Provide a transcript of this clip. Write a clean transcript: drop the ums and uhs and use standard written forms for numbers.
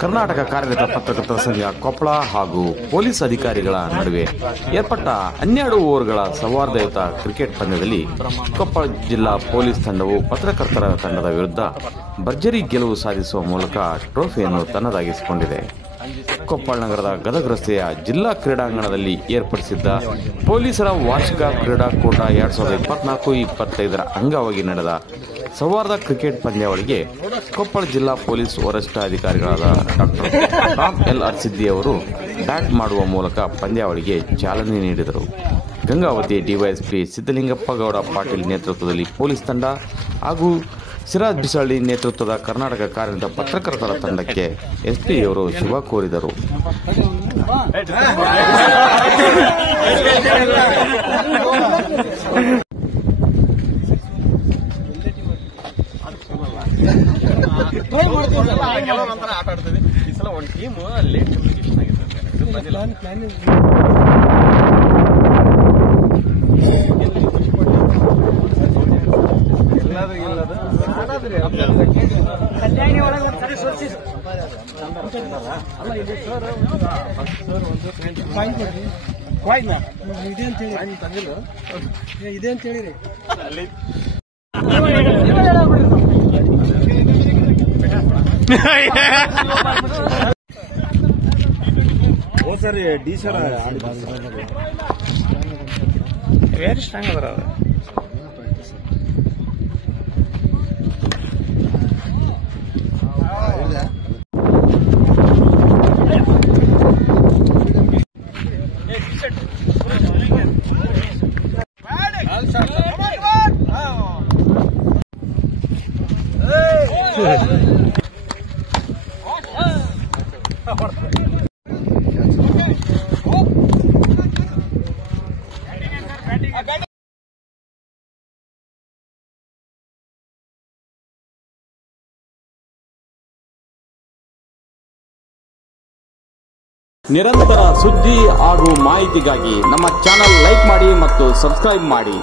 ಕರ್ನಾಟಕ ಕಾರ್ಯರತ ಪತ್ರಕರ್ತರ ಸಂಘ ಕೊಪ್ಪಳ ಹಾಗೂ ಪೊಲೀಸ್ ಅಧಿಕಾರಿಗಳ ನಡುವೆ ಏರ್ಪಟ್ಟ 12 ಓವರ್ಗಳ ಸೌಹಾರ್ದಯುತ ಕ್ರಿಕೆಟ್ ಪಂದ್ಯದಲ್ಲಿ ಕೊಪ್ಪಳ ಜಿಲ್ಲಾ ಪೊಲೀಸ್ ತಂಡವು ಪತ್ರಕರ್ತರ ತಂಡದ ವಿರುದ್ಧ ಭರ್ಜರಿ ಗೆಲುವು ಸಾಧಿಸುವ ಮೂಲಕ ಟ್ರೋಫಿಯನ್ನು ತನ್ನದಾಗಿಸಿಕೊಂಡಿದೆ. ಕೊಪ್ಪಳ ನಗರದ ಗದಗ ರಸ್ತೆಯ ಜಿಲ್ಲಾ ಕ್ರೀಡಾಂಗಣದಲ್ಲಿ ಏರ್ಪಡಿಸಿದ್ದ ಪೊಲೀಸರ ವಾರ್ಷಿಕ ಕ್ರೀಡಾಕೂಟ 2024-25 ಅಂಗವಾಗಿ ನಡೆದ ಸೌಹಾರ್ದ ಕ್ರಿಕೆಟ್ ಪಂದ್ಯಾವಳಿಗೆ ಕೊಪ್ಪಳ ಜಿಲ್ಲಾ police ವರಿಷ್ಠಾಧಿಕಾರಿಗಳಾದ doctor Ram L Arsiddi ಅವರು ಬ್ಯಾಟ್ ಮಾಡುವ ಮೂಲಕ ಪಂದ್ಯಾವಳಿಗೆ ಚಾಲನೆ ನೀಡಿದರು. ಗಂಗಾವತಿ ಡಿವೈಎಸ್ಪಿ ಸಿದ್ದಲಿಂಗಪ್ಪ ಗೌಡ ಪಾಟೀಲ್ ನೇತೃತ್ವದಲ್ಲಿ ಪೊಲೀಸ್ ತಂಡ ಹಾಗೂ ಸಿರಾಜ್ ಬಿಸಳ್ಳಿ ನೇತೃತ್ವದ ಕರ್ನಾಟಕ ಕಾರ್ಯರತ ಪತ್ರಕರ್ತರ ತಂಡಕ್ಕೆ ಎಸ್ಪಿಯವರು ಶುಭ ಕೋರಿದರು. ಇದೆ ಅಂತ ಹೇಳಿರಿ sir D sir very strong ಅದರ ನಿರಂತರ ಸುದ್ದಿ ಹಾಗೂ ಮಾಹಿತಿಗಾಗಿ ನಮ್ಮ ಚಾನೆಲ್ ಲೈಕ್ ಮಾಡಿ ಮತ್ತು ಸಬ್ಸ್ಕ್ರೈಬ್ ಮಾಡಿ.